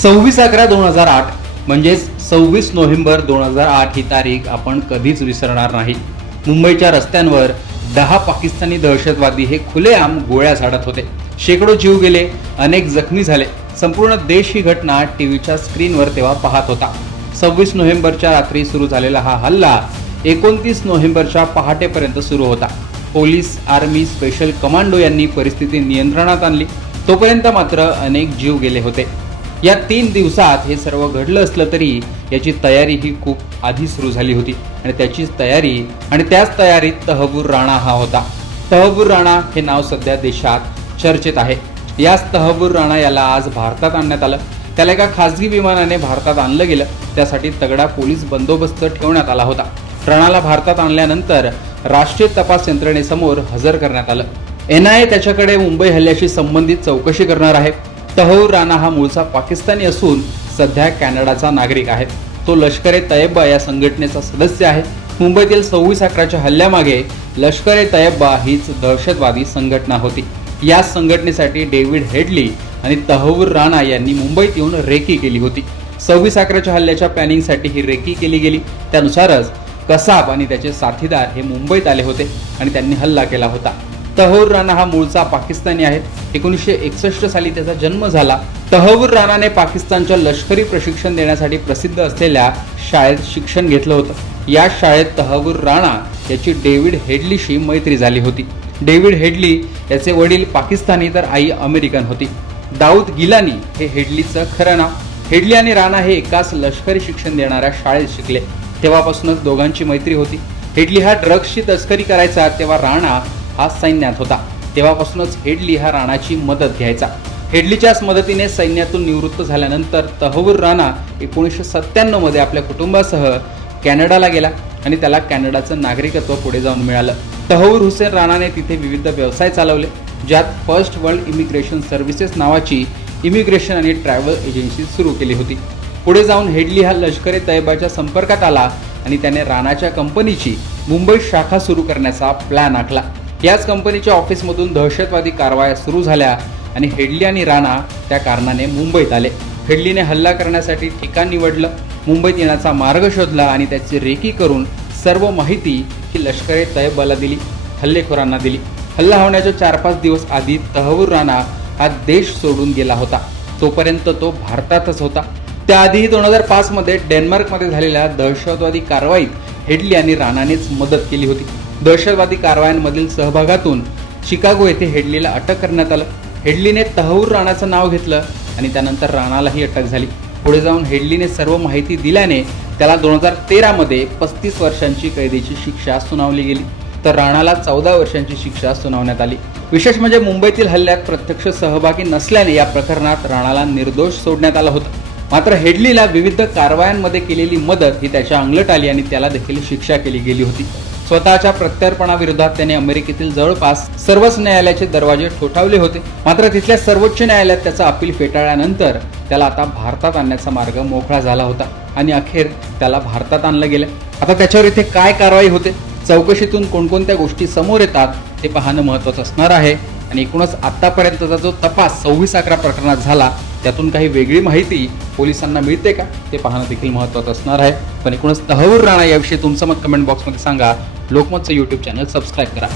26/11/2008 म्हणजेच 26 नोव्हेंबर 2008 ही तारीख आपण कधीच विसरणार नाही। मुंबईच्या रस्त्यांवर 10 पाकिस्तानी दहशतवादी हे खुलेआम गोळ्या झाडत होते। शेकडो जीव गेले, अनेक जखमी झाले। संपूर्ण देश ही घटना टीव्हीच्या स्क्रीनवर तेव्हा पाहत होता। 26 नोव्हेंबरच्या रात्री सुरू झालेला हा हल्ला 29 नोव्हेंबरच्या पहाटेपर्यंत सुरू होता। पोलीस, आर्मी, स्पेशल कमांडो यांनी परिस्थिती नियंत्रणात आणली। तोपर्यंत मात्र अनेक जीव गेले होते। या 3 दिवसात हे सर्व घडलं असलं तरी याची तयारी ही खूप आधी सुरू झाली होती आणि त्याच तयारीत तहव्वूर राणा हा होता। तहव्वूर राणा हे नाव सध्या देशात चर्चेत आहे। याच तहव्वूर राणा याला आज भारतात आणण्यात आलं। त्याला एका खासगी विमानाने भारतात आणलं गेलं। त्यासाठी तगडा पोलीस बंदोबस्त ठेवण्यात आला होता। राणाला भारतात आणल्यानंतर राष्ट्रीय तपास यंत्रणेसमोर हजर करण्यात आलं। NIA त्याच्याकडे मुंबई हल्ल्याशी संबंधित चौकशी करणार आहे। तहव्वूर राणा हा मूळचा पाकिस्तानी असून सध्या कॅनडाचा नागरिक आहे। तो लष्कर-ए-तैयबा या संघटनेचा सदस्य आहे। मुंबईतील 26/11च्या हल्ल्यामागे लष्कर-ए-तैयबा हीच दहशतवादी संघटना होती। या संघटनेसाठी डेव्हिड हेडली आणि तहव्वूर राणा यांनी मुंबईत येऊन रेकी केली होती। 26/11च्या हल्ल्याच्या प्लॅनिंगसाठी ही रेकी केली गेली। त्यानुसारच कसाब आणि त्याचे साथीदार हे मुंबईत आले होते आणि त्यांनी हल्ला केला होता। तहव्वूर राणा हा मूळचा पाकिस्तानी आहे। 1961 साली त्याचा जन्म झाला। तहव्वूर राणाने पाकिस्तानच्या लष्करी प्रशिक्षण देण्यासाठी प्रसिद्ध असलेल्या शाळेत शिक्षण घेतलं होतं। या शाळेत तहव्वूर राणा याची डेव्हिड हेडलीशी मैत्री झाली होती। डेव्हिड हेडली याचे वडील पाकिस्तानी तर आई अमेरिकन होती। दाऊद गिलानी हे हेडलीचं खरं नाव। हेडली आणि राणा हे एकाच लष्करी शिक्षण देणाऱ्या शाळेत शिकले। तेव्हापासूनच दोघांची मैत्री होती। हेडली हा ड्रग्सची तस्करी करायचा, तेव्हा राणा हा सैन्यात होता। तेव्हापासूनच हेडली हा राणाची मदत घ्यायचा। हेडलीच्याच मदतीने सैन्यातून निवृत्त झाल्यानंतर तहव्वूर राणा 1997 मध्ये आपल्या कुटुंबासह कॅनडाला गेला आणि त्याला कॅनडाचं नागरिकत्व पुढे जाऊन मिळालं। तहव्वूर हुसेन राणाने तिथे विविध व्यवसाय चालवले, ज्यात फर्स्ट वर्ल्ड इमिग्रेशन सर्व्हिसेस नावाची इमिग्रेशन आणि ट्रॅव्हल एजन्सी सुरू केली होती। पुढे जाऊन हेडली हा लष्कर-ए-तैयबाच्या संपर्कात आला आणि त्याने राणाच्या कंपनीची मुंबईत शाखा सुरू करण्याचा प्लॅन आखला। याच कंपनीच्या ऑफिसमधून दहशतवादी कारवाया सुरू झाल्या आणि हेडली आणि राणा त्या कारणाने मुंबईत आले। हेडलीने हल्ला करण्यासाठी ठिकाण निवडलं, मुंबईत येण्याचा मार्ग शोधला आणि त्याची रेकी करून सर्व माहिती ही लष्कर-ए-तैयबाला दिली, हल्लेखोरांना दिली। हल्ला होण्याच्या 4-5 दिवस आधी तहव्वूर राणा हा देश सोडून गेला होता। तोपर्यंत तो भारतातच होता। त्याआधीही 2005 मध्ये डेन्मार्कमध्ये झालेल्या दहशतवादी कारवाईत हेडली आणि राणानेच मदत केली होती। दहशतवादी कारवायांमधील सहभागातून शिकागो येथे हेडलीला अटक करण्यात आलं। हेडलीने तहव्वूर राणाचं नाव घेतलं आणि त्यानंतर राणालाही अटक झाली। पुढे जाऊन हेडलीने सर्व माहिती दिल्याने त्याला 2013 मध्ये 35 वर्षांची कैदेची शिक्षा सुनावली गेली, तर राणाला 14 वर्षांची शिक्षा सुनावण्यात आली। विशेष म्हणजे मुंबईतील हल्ल्यात प्रत्यक्ष सहभागी नसल्याने या प्रकरणात राणाला निर्दोष सोडण्यात आलं होतं। मात्र हेडलीला विविध कारवायांमध्ये केलेली मदत ही त्याच्या अंगलट आली आणि त्याला देखील शिक्षा केली गेली होती। स्वतःच्या प्रत्यार्पणाविरोधात त्याने अमेरिकेतील जवळपास सर्वच न्यायालयाचे दरवाजे ठोठावले होते। मात्र तिथल्या सर्वोच्च न्यायालयात त्याचा अपील फेटाळल्यानंतर त्याला आता भारतात आणण्याचा मार्ग मोकळा झाला होता आणि अखेर त्याला भारतात आणलं गेलं। आता त्याच्यावर इथे काय कारवाई होते, चौकशीतून कोणकोणत्या गोष्टी समोर येतात ते पाहणं महत्त्वाचं असणार आहे। आणि एकूणच आतापर्यंतचा जो तपास 26/11 प्रकरणात झाला त्यातून काही वेगळी माहिती पोलिसांना मिळते का ते पाहणं देखील महत्त्वाचं असणार आहे। पण एकूणच तहव्वूर राणा याविषयी तुमचं मत कमेंट बॉक्समध्ये सांगा। लोकमतचं YouTube चॅनल सबस्क्राईब करा।